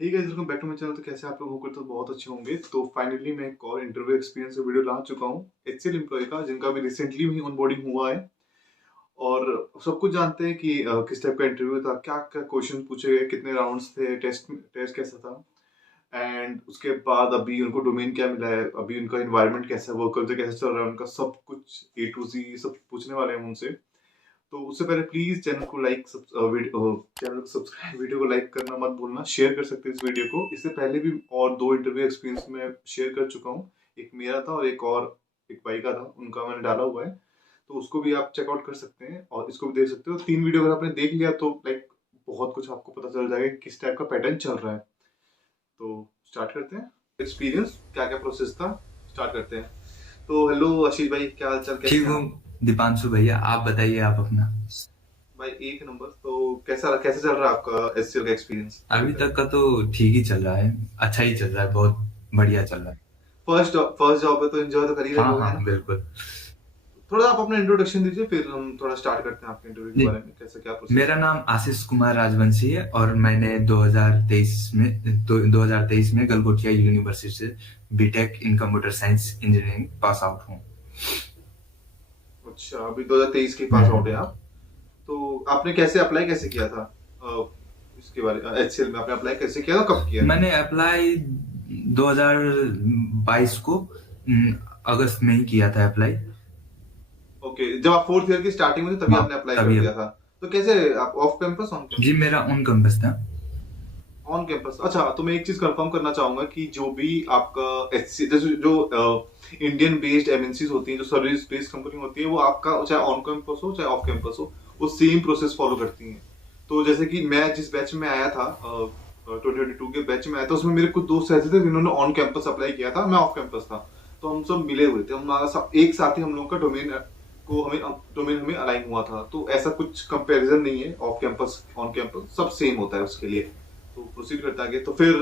Hey guys, welcome back to my channel. तो कैसे आप लोग होकर तो बहुत अच्छे होंगे। तो फाइनली मैं एक और इंटरव्यू एक्सपीरियंस का वीडियो ला चुका हूँ एचसीएल एम्प्लॉय का, जिनका भी रिसेंटली ही ऑनबोर्डिंग हुआ है। और सब कुछ जानते हैं कि किस टाइप का इंटरव्यू था, क्या क्या क्वेश्चन पूछे गए, कितने राउंड्स थे, टेस्ट कैसा था, एंड उसके बाद अभी उनको डोमेन क्या मिला है, अभी उनका एनवायरनमेंट कैसा है, वर्क कल्चर कैसा चल रहा है, उनका सब कुछ ए टू जी सब पूछने वाले हैं उनसे। तो उससे पहले प्लीज चैनल को चैनल को सब्सक्राइब, वीडियो को लाइक करना मत भूलना, शेयर कर सकते हैं इस वीडियो को। इससे पहले भी और दो इंटरव्यू एक्सपीरियंस में शेयर कर चुका हूँ। एक मेरा था और एक भाई का था, उनका मैंने डाला हुआ है। तो उसको भी आप चेकआउट कर सकते हैं और इसको भी देख सकते हो। तीन वीडियो अगर आपने देख लिया तो लाइक बहुत कुछ आपको पता चल जाएगा कि किस टाइप का पैटर्न चल रहा है। तो स्टार्ट करते हैं। एक्सपीरियंस क्या क्या प्रोसेस था, स्टार्ट करते हैं। तो हेलो आशीष भाई, क्या हाल चाल, कैसे ठीक हैं हूँ। आप? दीपांशु भैया, आप बताइए आप अपना। भाई एक नंबर। तो कैसा कैसे चल रहा है आपका एससीओ का एक्सपीरियंस अभी अभी तक? तक का तो ठीक ही चल रहा है, अच्छा ही चल रहा है, बहुत बढ़िया चल रहा है। फर्स्ट जॉब है तो एंजॉय तो कर ही रहे हाँ होगे हाँ ना। बिल्कुल। थोड़ा आप अपना इंट्रोडक्शन दीजिए, फिर हम थोड़ा स्टार्ट करते हैं आपके इंटरव्यू के जी, बारे में, कैसा क्या प्रोसेस मेरा था। नाम आशीष कुमार राजवंशी है और मैंने 2023 में गलगोटिया यूनिवर्सिटी से BTech in computer science engineering pass out हूँ। अच्छा, अभी 2023 के पास आउट है हम्म। आप। तो आपने कैसे अप्लाई कैसे किया था? इसके बारे एचसीएल में आपने अप्लाई कैसे किया था, कब किया था? मैंने अप्लाई 2022 को अगस्त में ही किया था अप्लाई। ओके, जब आप फोर्थ ईयर की स्टार्टिंग में थे तभी हाँ आपने अप्लाई कर तभी। दिया था। तो कैसे, आप ऑफ कैंपस ऑन जी, कैंपस? मेरा ऑन कैंपस था। On campus. अच्छा, तो मैं एक चीज कंफर्म करना चाहूंगा कि जो भी आपका एचसी, जैसे जो इंडियन बेस्ड एमएनसीज होती हैं, जो सर्विस बेस्ड कंपनी होती है, वो आपका चाहे ऑन कैंपस हो चाहे ऑफ कैंपस हो, वो सेम प्रोसेस फॉलो करती हैं। तो जैसे कि मैं जिस बैच में आया था, 2022 के बैच में आया था, उसमें मेरे कुछ दोस्त ऐसे थे जिन्होंने ऑन कैंपस अप्लाई किया था, मैं ऑफ कैंपस था। तो हम सब मिले हुए थे, हमारा सब एक साथ ही हम लोगों का डोमेन हमें अलाइन हुआ था। तो ऐसा कुछ कंपैरिजन नहीं है, ऑफ कैंपस ऑन कैंपस सब सेम होता है उसके लिए। तो प्रोसीड करते आगे। तो फिर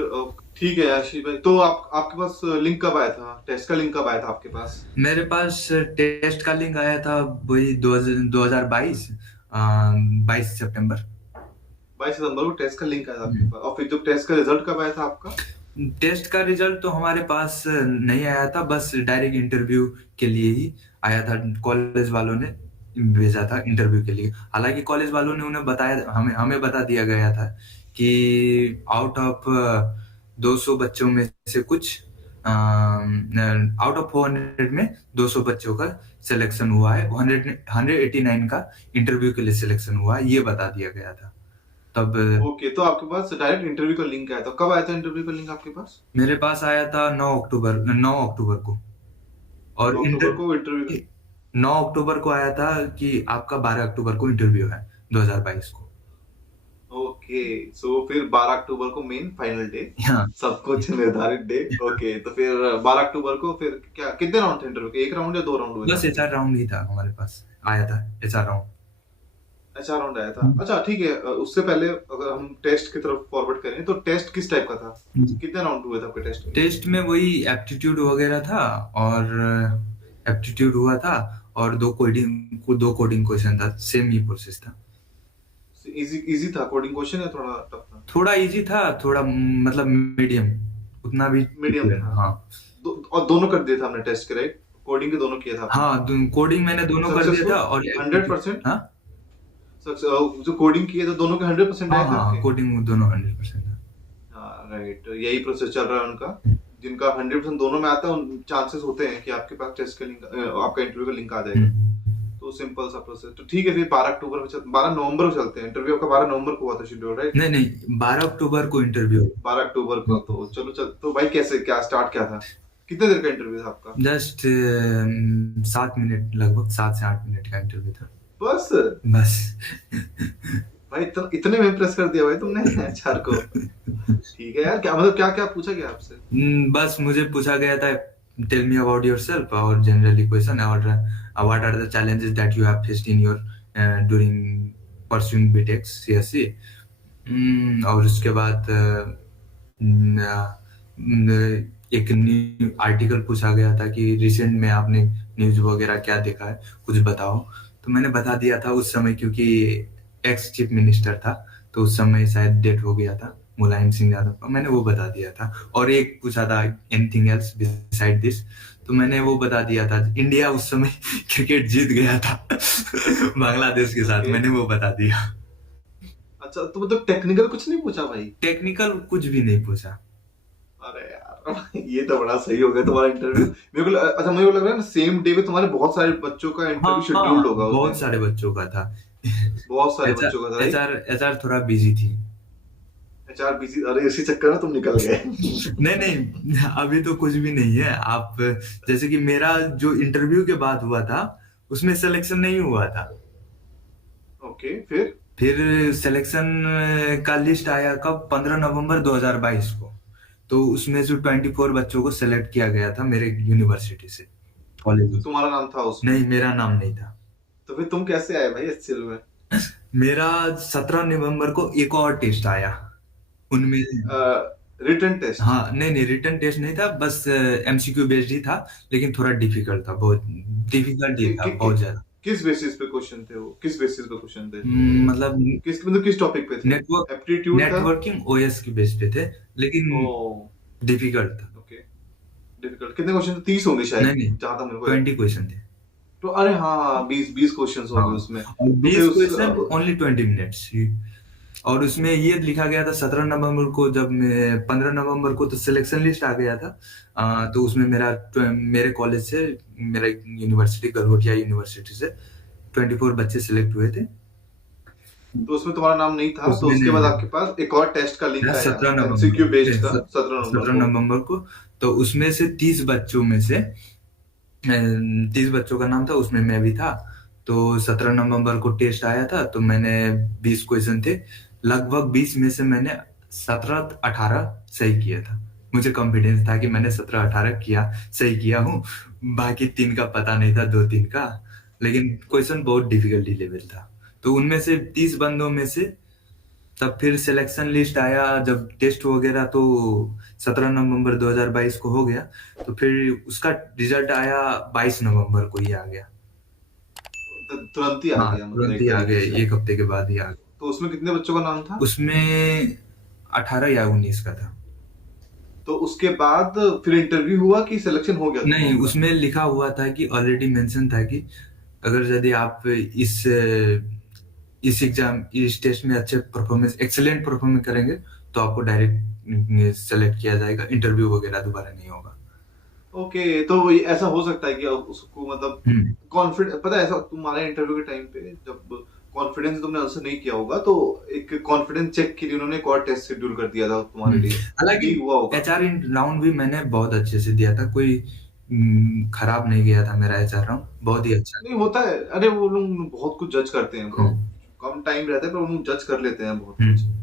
ठीक है आशीष भाई, तो आप आपके पास लिंक कब आया था, टेस्ट का लिंक कब आया था आपके पास? मेरे पास टेस्ट का लिंक आया था वही 2022, 22 सितंबर। 22 सितंबर को टेस्ट का लिंक आया था आपके पास, और फिर जो टेस्ट का रिजल्ट कब आया था आपका? टेस्ट का रिजल्ट तो हमारे पास नहीं आया था, बस डायरेक्ट इंटरव्यू के लिए ही आया था। कॉलेज वालों ने भेजा था इंटरव्यू के लिए। हालांकि कॉलेज वालों ने उन्हें बताया, हमें हमें बता दिया गया था कि आउट ऑफ 200 बच्चों में से कुछ, आउट ऑफ 400 में 200 बच्चों का सिलेक्शन हुआ है, 189 का इंटरव्यू के लिए सिलेक्शन हुआ है, ये बता दिया गया था तब। ओके, तो आपके पास डायरेक्ट इंटरव्यू का लिंक आया था, कब आया था इंटरव्यू का लिंक आपके पास? मेरे पास आया था 9 अक्टूबर को। और 9 अक्टूबर को इंटरव्यू। इंटर 9 अक्टूबर को आया था कि आपका 12 अक्टूबर को इंटरव्यू है, 2022 को। ओके, सो फिर 12 अक्टूबर को मेन फाइनल डे, हाँ। सब कुछ निर्धारित डे। ओके, तो फिर 12 अक्टूबर को फिर क्या, कितने राउंड थे इंटरव्यू के, एक राउंड या दो राउंड हुए थे बस आपके? एचआर राउंड ही था हमारे पास, आया था एचआर राउंड। अच्छा, राउंड आया था। अच्छा ठीक है, उससे पहले अगर हम टेस्ट की तरफ फॉरवर्ड करें तो टेस्ट किस टाइप का था, कितने राउंड हुए थे आपके टेस्ट के? टेस्ट में वही एप्टीट्यूड वगैरह था, और एप्टीट्यूड हुआ था, और दो कोडिंग क्वेश्चन था, सेम ही प्रोसेस था। इजी इजी था कोडिंग क्वेश्चन या थोड़ा टफ था? थोड़ा इजी था, थोड़ा मतलब मीडियम, उतना भी मीडियम नहीं। था। हाँ। और दोनों कर दिए थे हमने टेस्ट के, राइट? कोडिंग के दोनों किया था आपने? हाँ, कोडिंग मैंने दोनों कर दिया सक्सेसफुल था और हंड्रेड एप्टीट्यूड। परसेंट हाँ जो कोडिंग किए थे दोनों के 100% हाँ आए थे हाँ, आपके? कोडिंग दोनों 100% था। हाँ राइट, यही प्रोसेस चल रहा है उनका। जिनका 100% दोनों में आता है, उन चांसेस होते हैं कि आपके पास टेस्ट का लिंक, आपका इंटरव्यू का लिंक आ जाएगा। तो सिंपल सा प्रोसेस। तो ठीक है, फिर 12 अक्टूबर में 12 नवंबर को चलते हैं। इंटरव्यू आपका 12 नवंबर को हुआ था शेड्यूल, राइट? नहीं नहीं, 12 अक्टूबर को इंटरव्यू। 12 अक्टूबर को। तो चलो चल, तो भाई कैसे क्या स्टार्ट क्या था, कितने देर का इंटरव्यू था आपका? जस्ट 7 मिनट, लगभग 7 से 8 मिनट का इंटरव्यू था। बस? बस। भाई इतने में इम्प्रेस कर दिया भाई तुमने एचआर को। ठीक है यार, क्या मतलब क्या क्या पूछा गया आपसे? बस मुझे पूछा गया था, टेल मी अबाउट योरसेल्फ, और जनरली क्वेश्चन, और what are the challenges that you have faced in your during pursuing BTech CSC. और उसके बाद एक न्यू आर्टिकल पूछा गया था कि रिसेंट में आपने न्यूज वगैरह क्या देखा है, कुछ बताओ। तो मैंने बता दिया था उस समय, क्योंकि एक्स चीफ मिनिस्टर था, तो उस समय शायद डेथ हो गया था, मुलायम सिंह यादव का, मैंने वो बता दिया था। और एक पूछा था एनीथिंग एल्स बिसाइड दिस, तो मैंने वो बता दिया था। इंडिया उस समय क्रिकेट जीत गया था बांग्लादेश के साथ, ओके। मैंने वो बता दिया। अच्छा, तो मतलब टेक्निकल कुछ नहीं पूछा भाई? टेक्निकल कुछ भी नहीं पूछा। अरे यार ये तो बड़ा सही हो गया तुम्हारा इंटरव्यू। अच्छा, मेरे को लग रहा है ना सेम डे पे तुम्हारे बहुत सारे बच्चों का हाँ इंटरव्यू हाँ, शेड्यूल्ड होगा उस बहुत दिन। सारे बच्चों का था। बहुत सारे एचआर बच्चों का था, राइट? एचआर एचआर थोड़ा बिजी थी। एचआर बिजी, अरे इसी चक्कर में तुम निकल गए। नहीं नहीं, अभी तो कुछ भी नहीं है। आप जैसे कि मेरा जो इंटरव्यू के बाद हुआ था, उसमें सिलेक्शन नहीं हुआ था। ओके, फिर? फिर सिलेक्शन का लिस्ट आया कब, 15 नवंबर 2022 को। तो उसमें से 24 बच्चों को सेलेक्ट किया गया था मेरे यूनिवर्सिटी से, तो कॉलेज। तुम्हारा नाम था उसमें? नहीं, मेरा नाम नहीं था। तो फिर तुम कैसे आए भाई एचसीएल में? मेरा 17 नवंबर को एक और टेस्ट आया उनमें। Written test? हाँ, नहीं नहीं, रिटन टेस्ट नहीं था, बस एमसीक्यू बेस्ड ही था। लेकिन थोड़ा डिफिकल्ट था, बहुत डिफिकल्ट ही कि, था, कि, कि, बहुत ज्यादा। किस बेसिस पे क्वेश्चन थे वो? किस बेसिस पे क्वेश्चन थे? मतलब किस टॉपिक पे थे? नेटवर्क एप्टीट्यूड था? नेटवर्किंग ओएस की बेस पे थे, लेकिन ओ, डिफिकल्ट था। ओके। डिफिकल्ट कितने क्वेश्चन थे? 30 होंगे नहीं शायद, नहीं, जहां तक मेरे को याद। 20 क्वेश्चन थे। तो अरे हाँ हाँ, 20 क्वेश्चन हाँ, होंगे उसमें। और तो फिर 20 क्वेश्चन ओनली 20 मिनट्स। और उसमें ये लिखा गया था 17 नवंबर को, जब मैं 15 नवंबर को तो सिलेक्शन लिस्ट आ गया था। तो उसमें मेरे कॉलेज से, मेरा यूनिवर्सिटी गलगोटिया यूनिवर्सिटी से 24 बच्चे सिलेक्ट हुए थे। तो उसमें तुम्हारा नाम नहीं था, तो उसमें उसके नहीं बाद था। आपके पास एक और टेस्ट का लिंक मेरा आया, 17 नवंबर एमसीक्यू बेस्ड का, 17 नवंबर सत्रह को। नवंबर को तो उसमें से 30 बच्चों में से 30 बच्चों का नाम था, उसमें मैं भी था। तो 17 नवंबर को टेस्ट आया था, तो मैंने 20 क्वेश्चन थे, लगभग 20 में से मैंने 17-18 सही किया था। मुझे कॉन्फिडेंस था कि मैंने 17-18 सही किया हूँ। बाकी 3 का पता नहीं था, 2-3 का। लेकिन क्वेश्चन बहुत डिफिकल्टी लेवल था। तो उनमें से 30 बंदों में से तब फिर सिलेक्शन लिस्ट आया, जब टेस्ट वगैरह तो 17 नवंबर 2022 को हो गया। तो फिर उसका रिजल्ट आया 22 नवंबर को ही आ गया। तो तुरंत ही आ हाँ, गया, मतलब तुरंत एक ही आ तरीके गया, से। 1 हफ्ते के बाद ही आ गया। तो उसमें कितने बच्चों का नाम था? उसमें 18 या 19 का था। तो उसके बाद फिर इंटरव्यू हुआ कि सिलेक्शन हो गया तुम नहीं, लोगों का? उसमें लिखा हुआ था कि ऑलरेडी मेंशन था कि अगर यदि आप इस एग्जाम, इस टेस्ट में अच्छे परफॉर्मेंस, एक्सेलेंट परफॉर्मेंस करेंगे, तो आपको डायरेक्ट सेलेक्ट किया जाएगा, इंटरव्यू वगैरह दोबारा नहीं होगा। ओके, तो ऐसा हो सकता है कि अब उसको मतलब हम्म। कॉन्फिडेंस, पता है ऐसा तुम्हारे इंटरव्यू के टाइम पे जब कॉन्फिडेंस तुमने आंसर नहीं किया होगा, तो एक कॉन्फिडेंस चेक के लिए उन्होंने एक और टेस्ट शेड्यूल कर दिया था तुम्हारे लिए, हालांकि यही हुआ होगा। एचआर राउंड भी मैंने बहुत अच्छे से दिया था, कोई खराब नहीं गया था मेरा एचआर राउंड, बहुत ही अच्छा। नहीं होता है, अरे वो लोग बहुत कुछ जज करते हैं ब्रो। हम्म। कम टाइम रहता है पर वो लोग जज कर लेते हैं बहुत कुछ। हम्म।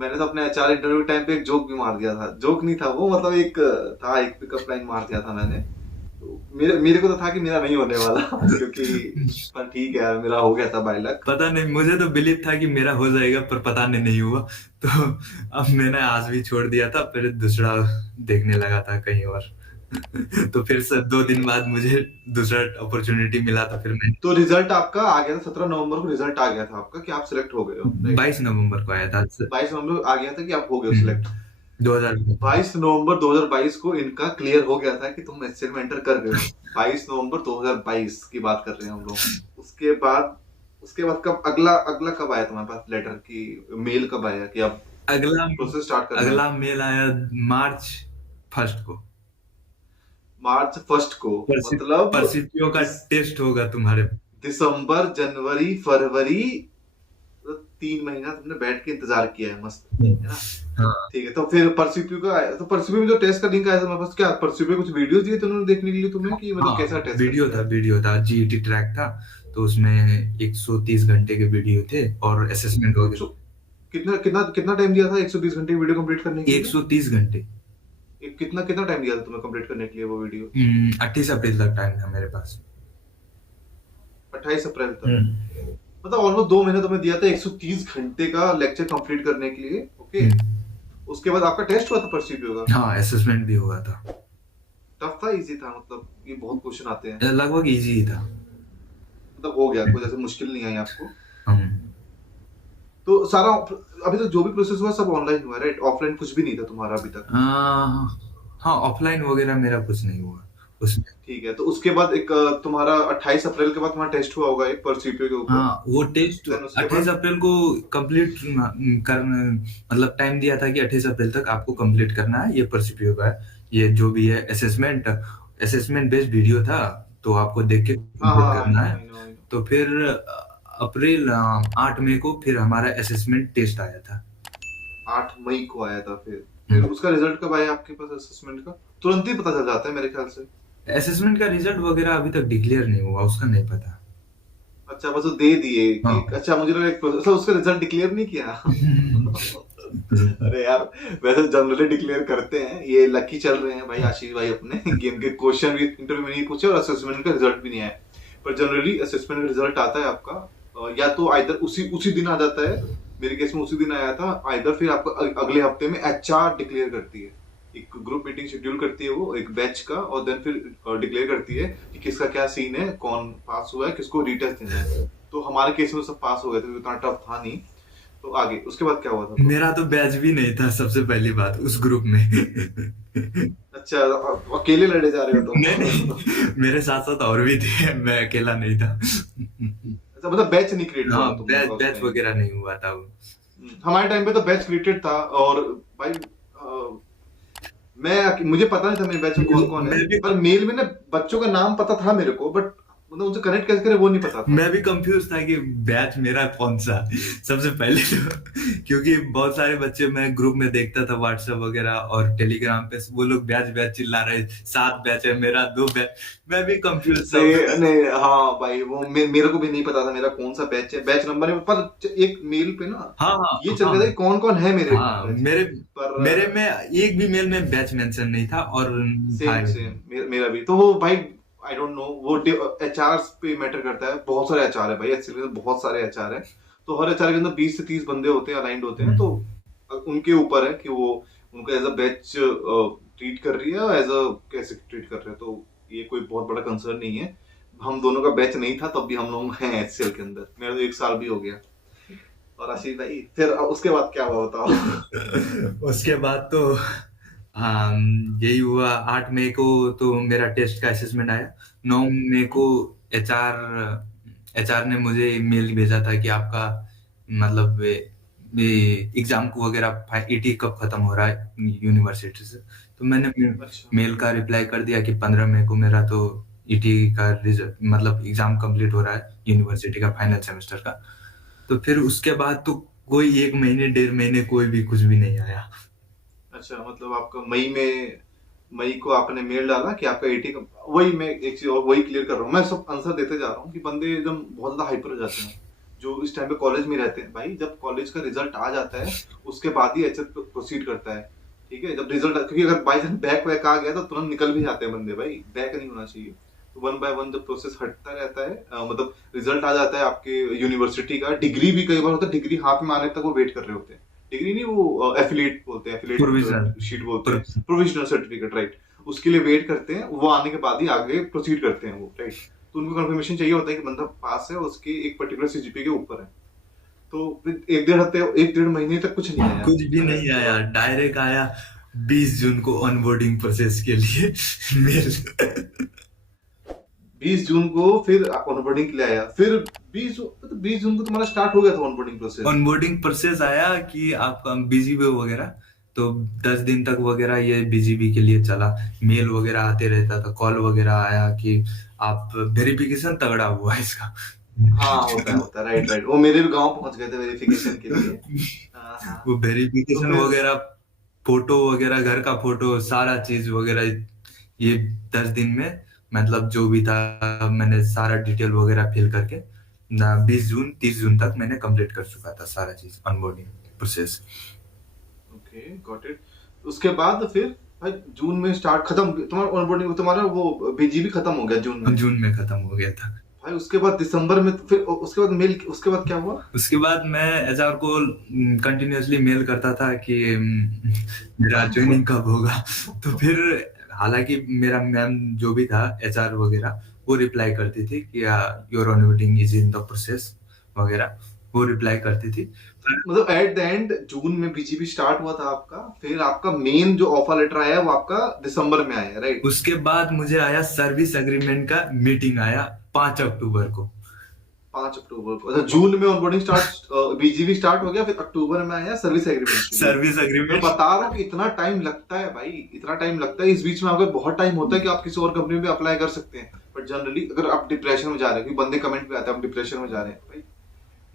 मैंने तो अपने एचआर इंटरव्यू टाइम पे एक जोक भी मार दिया था, जोक नहीं था वो, मतलब एक था, एक पिकअप लाइन मार दिया था मैंने। तो मेरे मेरे को तो था कि मेरा नहीं होने वाला क्योंकि, पर ठीक है यार, मेरा हो गया था बाय लक। पता नहीं, मुझे तो बिलीव था कि मेरा हो जाएगा, पर पता नहीं हुआ। तो अब मैंने आज भी छोड़ दिया था, फिर दूसरा देखने लगा था कहीं और। तो फिर से 2 दिन बाद मुझे दूसरा अपॉर्चुनिटी मिला, तो फिर मैं तो रिजल्ट आपका आ गया था 17 नवंबर को, रिजल्ट आ गया था आपका कि आप सिलेक्ट हो गए हो, राइट? 22 नवंबर को आया था। 22 नवंबर को आ गया था कि आप हो गए हो सिलेक्ट। 2000। 22 नवंबर 2022 को इनका क्लियर हो गया था कि तुम एचसीएल में एंटर कर गए हो। 22 नवंबर 2022 की बात कर रहे हैं हम लोग। उसके बाद कब अगला अगला कब आया तुम्हारे पास लेटर की, मेल कब आया कि अब अगला प्रोसेस स्टार्ट करना है? अगला मेल आया मार्च 1 को। मार्च 1 को, परसी मतलब परसिपियो का दिस, टेस्ट होगा तुम्हारे। दिसंबर जनवरी फरवरी, तो 3 महीना तुमने बैठ के इंतजार किया है, मस्त है ना? हाँ ठीक है, तो फिर परसीप्यू का आया, तो परसीप्यू में जो टेस्ट का लिंक आया था तुम्हारे पास, क्या परसीप्यू कुछ वीडियोस दिए थे उन्होंने देखने के लिए तुम्हें, कि मतलब हाँ, कैसा टेस्ट करते हैं? वीडियो था, जीईटी ट्रैक था। तो उसमें 130 घंटे के वीडियो थे और असेसमेंट तो वगैरह। कितना कितना कितना टाइम दिया था 120 घंटे की वीडियो कंप्लीट करने के लिए? 130 घंटे। कितना कितना टाइम दिया था तुम्हें कंप्लीट करने के लिए वो वीडियो? 28 अप्रैल तक टाइम था मेरे पास। 28 अप्रैल तक? हम्म। मतलब ऑलमोस्ट 2 महीने तुम्हें दिया था 130 घंटे का लेक्चर कंप्लीट करने के लिए, ओके। हम्म। उसके बाद आपका टेस्ट हुआ था परसीप्यू का? हाँ, असेसमेंट भी हुआ था। टफ था, इजी था, मतलब ये बहुत क्वेश्चन आते हैं? लगभग इजी ही था। मतलब हो गया, कोई ऐसे मुश्किल नहीं आई आपको? हम्म। तो सारा अभी तक जो भी प्रोसेस हुआ सब ऑनलाइन हुआ, राइट? ऑफलाइन कुछ भी नहीं था तुम्हारा अभी तक? हाँ, ऑफलाइन वगैरह मेरा कुछ नहीं हुआ उसमें। ठीक है, तो उसके बाद एक तुम्हारा 28 अप्रैल के बाद तुम्हारा टेस्ट हुआ होगा एक पर सीपीयू के ऊपर। हाँ, वो टेस्ट देन उसके 28 बाद अप्रैल को कंप्लीट कर, मतलब टाइम दिया था कि 28 अप्रैल तक आपको कंप्लीट करना है ये परसीपीओ का, ये जो भी है असेसमेंट, असेसमेंट बेस्ड वीडियो था, तो आपको देख के हाँ कंप्लीट हाँ, आई करना नो है। I know I know. तो फिर अप्रैल 8 मई को फिर हमारा असेसमेंट टेस्ट आया था। 8 मई को आया था फिर हम्म। उसका रिजल्ट कब आया आपके पास असेसमेंट का? तुरंत ही पता चल जाता है मेरे ख्याल से। असेसमेंट का रिजल्ट वगैरह अभी तक डिक्लेयर नहीं हुआ, उसका नहीं पता। अच्छा, बस वो दे दिए कि हाँ। अच्छा, मुझे लगा अच्छा उसका रिजल्ट डिक्लेयर नहीं किया। अरे यार, वैसे जनरली डिक्लेयर करते हैं, ये लकी चल रहे हैं भाई आशीष भाई अपने गेम के क्वेश्चन भी इंटरव्यू में नहीं पूछे और असेसमेंट का रिजल्ट भी नहीं आया। पर जनरली असेसमेंट का रिजल्ट आता है आपका या तो आइदर उसी उसी दिन आ जाता है, मेरे केस में उसी दिन आया था, आइदर फिर आपको अगले हफ्ते में एचआर डिक्लेयर करती है, एक ग्रुप मीटिंग शेड्यूल करती है वो एक बैच का, और देन फिर डिक्लेयर करती है कि किसका क्या सीन है, कौन पास हुआ है, किसको रीटेस्ट देना है। तो हमारे केस में सब पास हो गए थे, इतना टफ था नहीं। तो आगे उसके बाद क्या हुआ था मेरा प्रोसेस? तो बैच भी नहीं था सबसे पहली बात उस ग्रुप में। नहीं, अच्छा, अकेले लड़े जा रहे हो तुम? नहीं, मेरे साथ साथ और भी थे, मैं अकेला नहीं था। अच्छा, मतलब बैच नहीं क्रिएट हुआ हाँ, तुम लोग बैच का उस बैच टाइम? वगैरह नहीं हुआ था वो। हमारे टाइम पे तो बैच क्रिएटेड था, और भाई मुझे पता नहीं था मेरे बैच में कौन कौन है, मैं भी पर मेल में ना बच्चों का नाम पता था मेरे को, बट मतलब उनसे कनेक्ट कैसे करे वो नहीं पता था। मैं भी कंफ्यूज था कि बैच मेरा कौन सा सबसे पहले तो, क्योंकि बहुत सारे बच्चे मैं ग्रुप में देखता था व्हाट्सएप वगैरह और टेलीग्राम पे, वो लोग बैच बैच चिल्ला रहे, 7 बैच है मेरा, 2 बैच। मैं भी कंफ्यूज था। नहीं नहीं, हाँ भाई, वो मेरे को भी नहीं पता था मेरा कौन सा बैच है, बैच नंबर है, पर एक मेल पे ना हाँ, हाँ, ये चल हाँ, गया था कि कौन कौन है मेरे हाँ, बैच में। मेरे पर मेरे में एक भी मेल में बैच मेंशन नहीं था और था सेम भी सेम नहीं। मेरा भी, तो वो भाई आई डोंट नो, वो एचआर पे मैटर करता है, बहुत सारे एचआर है भाई, एक्चुअली बहुत सारे एचआर है। तो हर एचआर के अंदर 20 से 30 बंदे होते हैं, अलाइंड होते हैं, तो हम्म। उनके ऊपर है कि वो उनको एज अ बैच ट्रीट कर रही है, एज अ कैसे ट्रीट कर रहे हैं, तो ये कोई बहुत बड़ा कंसर्न नहीं है। हम दोनों का बैच नहीं था तब भी हम लोग हैं एचसीएल के अंदर, मेरा तो 1 साल भी हो गया। और आशीष भाई फिर उसके बाद क्या हुआ बताओ? उसके बाद तो हाँ, यही हुआ। 8 मई को तो मेरा टेस्ट का असेसमेंट आया। 9 मई को एचआर एचआर ने मुझे मेल भेजा था कि आपका मतलब एग्जाम को वगैरह ईटी कब खत्म हो रहा है यूनिवर्सिटी से। तो मैंने अच्छा। मेल का रिप्लाई कर दिया कि 15 मई को मेरा तो ईटी का रिजल्ट मतलब एग्जाम कंप्लीट हो रहा है यूनिवर्सिटी का फाइनल सेमेस्टर का। तो फिर उसके बाद तो कोई 1 महीने 1.5 महीने कोई भी कुछ भी नहीं आया। अच्छा, मतलब आपका मई को आपने मेल डाला कि आपका एटी का, वही मैं एक चीज और वही क्लियर कर रहा हूँ, मैं सब आंसर देते जा रहा हूँ कि बंदे एकदम बहुत ज्यादा हाइपर हो जाते हैं जो इस टाइम पे कॉलेज में रहते हैं। भाई जब कॉलेज का रिजल्ट आ जाता है उसके बाद ही एचएस प्रोसीड करता है, ठीक है? जब रिजल्ट, क्योंकि अगर बाई चांस बैक वैक आ गया तो तुरंत निकल भी जाते हैं बंदे, भाई बैक नहीं होना चाहिए। तो वन बाय वन जब प्रोसेस हटता रहता है, मतलब रिजल्ट आ जाता है आपके यूनिवर्सिटी का, डिग्री भी कई बार होता है, डिग्री हाथ में आने तक वो वेट कर रहे होते हैं। डिग्री नहीं, वो एफिलिएट बोलते हैं, प्रोविजनल। एफिलिएट शीट बोलते हैं, प्रोविजनल सर्टिफिकेट, राइट? उसके लिए वेट करते हैं, वो आने के बाद ही आगे प्रोसीड करते हैं वो, राइट? तो उनको कंफर्मेशन चाहिए होता है कि बंदा पास है, उसके एक पर्टिकुलर सीजीपीए के ऊपर है। तो फिर 1.5 महीने तक कुछ नहीं आया कुछ भी है ना नहीं इसके आया, बाद? डायरेक्ट आया 20 जून को ऑनबोर्डिंग प्रोसेस के लिए मेल। 20 जून को फिर ऑनबोर्डिंग के लिए आया, फिर 20 जून को तुम्हारा स्टार्ट हो गया था ऑनबोर्डिंग प्रोसेस? ऑनबोर्डिंग प्रोसेस आया कि आपका बीजीबी वगैरह, तो 10 दिन तक वगैरह ये बीजीबी के लिए चला। मेल वगैरह आते रहता था, कॉल वगैरह आया कि आप वेरिफिकेशन तगड़ा हुआ है इसका। हाँ, होता है, राइट राइट, वो मेरे भी गांव पहुंच गए थे वेरिफिकेशन के लिए। हाँ हाँ। वो तो वेरिफिकेशन फिर वगैरह, फोटो वगैरह, घर का फोटो, सारा चीज वगैरह, ये 10 दिन में मतलब जो भी था मैंने सारा डिटेल वगैरह फिल करके ना 20 जून 30 जून तक मैंने कंप्लीट कर चुका था सारा चीज onboarding process. Okay, got it. उसके बाद फिर भाई जून में स्टार्ट खत्म तुम्हारा ऑनबोर्डिंग, तुम्हारा वो बीजीबी खत्म हो गया जून में? जून में खत्म हो गया था। भाई उसके बाद दिसंबर में फिर उसके बाद मेल, उसके बाद क्या हुआ? उसके बाद मैं एचआर को कंटिन्यूअसली मेल करता था कि मेरा ज्वाइनिंग कब होगा। तो फिर हालांकि मेरा मैम जो भी था एचआर वगैरह वो रिप्लाई करती थी कि your onboarding is in the process वगैरह। वो रिप्लाई करती थी। मतलब एट द एंड जून में बीजीपी स्टार्ट हुआ था आपका, फिर आपका मेन जो ऑफर लेटर आया वो आपका दिसंबर में आया, राइट? उसके बाद मुझे आया सर्विस एग्रीमेंट का मीटिंग आया 5 अक्टूबर को। 5 अक्टूबर को, अच्छा जून में ऑनबोर्डिंग स्टार्ट, बीजीपी स्टार्ट हो गया, फिर अक्टूबर में आया सर्विस एग्रीमेंट के लिए। सर्विस मैं एग्रीमेंट। बता रहा हूँ कि इतना टाइम लगता है भाई, इतना टाइम लगता है। इस बीच में आपका बहुत टाइम होता है कि आप किसी और कंपनी में अप्लाई कर सकते हैं, बट जनरली अगर आप डिप्रेशन में जा रहे हैं, क्योंकि बंदे कमेंट पे आते हैं आप डिप्रेशन में जा रहे हैं भाई,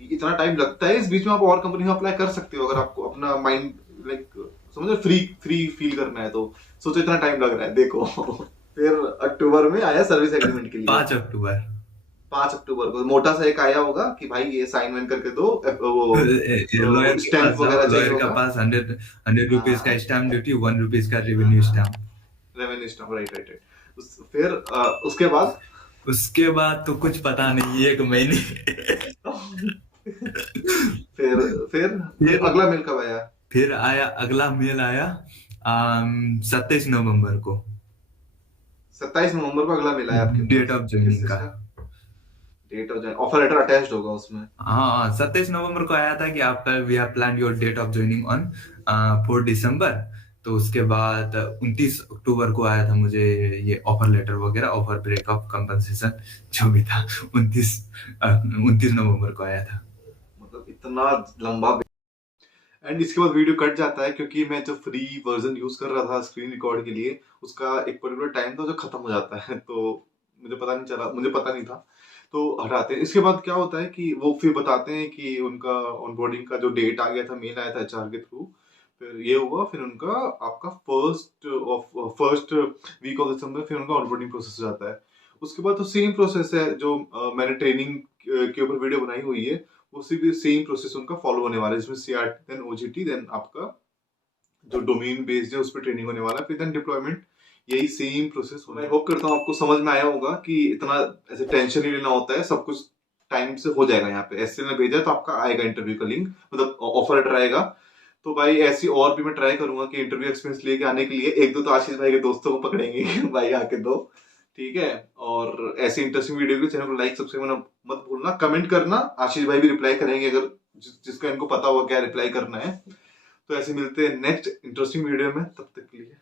इतना टाइम लगता है। इस बीच में आप और कंपनी में अप्लाई कर सकते हो अगर आपको अपना माइंड लाइक समझो फ्री फ्री फील करना है, तो सोचो इतना टाइम लग रहा है, देखो। फिर अक्टूबर में आया सर्विस एग्रीमेंट के लिए। 5 अक्टूबर। 5 अक्टूबर को मोटा सा एक आया होगा कि भाई ये साइन वाइन करके दो, लॉयर वो के स्टैंप पास जाओ, वगैरह चाहिए लॉयर का होगा। पास 100 रुपीज का हाँ, स्टैम्प ड्यूटी, 1 रुपीज का revenue stamp. Revenue stamp, right right right. फिर उसके बाद उसके बाद तो कुछ पता नहीं, 1 महीने। फिर फिर फिर फिर अगला मेल कब आया? फिर आया अगला मेल आया 27 नवंबर को, 27 नवंबर को अगला मेल आया आपके डेट पास? ऑफ किस ज्वाइनिंग चीज का। का? Date of join, offer letter attached होगा उसमें? हाँ, 27 नवंबर को आया था कि आपका we have plan your date of joining on 4 December. तो उसके बाद 29 अक्टूबर को आया था मुझे ये ऑफर लेटर वगैरह, ऑफर ब्रेकअप कंपनसेशन जो भी था। 29 नवंबर को आया था। मतलब इतना लंबा। एंड इसके बाद वीडियो कट जाता है क्योंकि मैं जो फ्री वर्जन यूज कर रहा था स्क्रीन रिकॉर्ड के लिए, उसका एक पर्टिकुलर टाइम था जो खत्म हो जाता है, तो मुझे पता नहीं था, तो हटाते हैं। इसके बाद क्या होता है कि वो फिर बताते हैं कि उनका ऑनबोर्डिंग का जो डेट आ गया था, मेल आया था एचआर के थ्रू, फिर ये हुआ, फिर उनका आपका फर्स्ट वीक ऑफ दिसंबर फिर उनका ऑनबोर्डिंग प्रोसेस हो जाता है। उसके बाद तो सेम प्रोसेस है जो मैंने ट्रेनिंग के ऊपर वीडियो बनाई हुई है, उसी भी सेम प्रोसेस उनका फॉलो होने वाला है, जिसमें सीआरटी देन ओजीटी देन आपका जो डोमेन बेस्ड है उस पर ट्रेनिंग होने वाला है, फिर देन डिप्लॉयमेंट। यही सेम प्रोसेस होना है। आई होप करता हूँ आपको समझ में आया होगा कि इतना ऐसे टेंशन नहीं लेना होता है, सब कुछ टाइम से हो जाएगा। यहाँ पे एसएल ने भेजा तो आपका आएगा इंटरव्यू का लिंक, मतलब ऑफर लेटर आएगा। तो भाई ऐसी और भी मैं ट्राई करूंगा कि इंटरव्यू एक्सपीरियंस लेके आने के लिए एक दो तो आशीष भाई के दोस्तों को पकड़ेंगे भाई आके दो, ठीक है? और ऐसी इंटरेस्टिंग वीडियो के चैनल को लाइक सब्सक्राइब करना मत भूलना, कमेंट करना, आशीष भाई भी रिप्लाई करेंगे अगर जिसका इनको पता होगा क्या रिप्लाई करना है। तो ऐसे मिलते हैं नेक्स्ट इंटरेस्टिंग वीडियो में, तब तक के लिए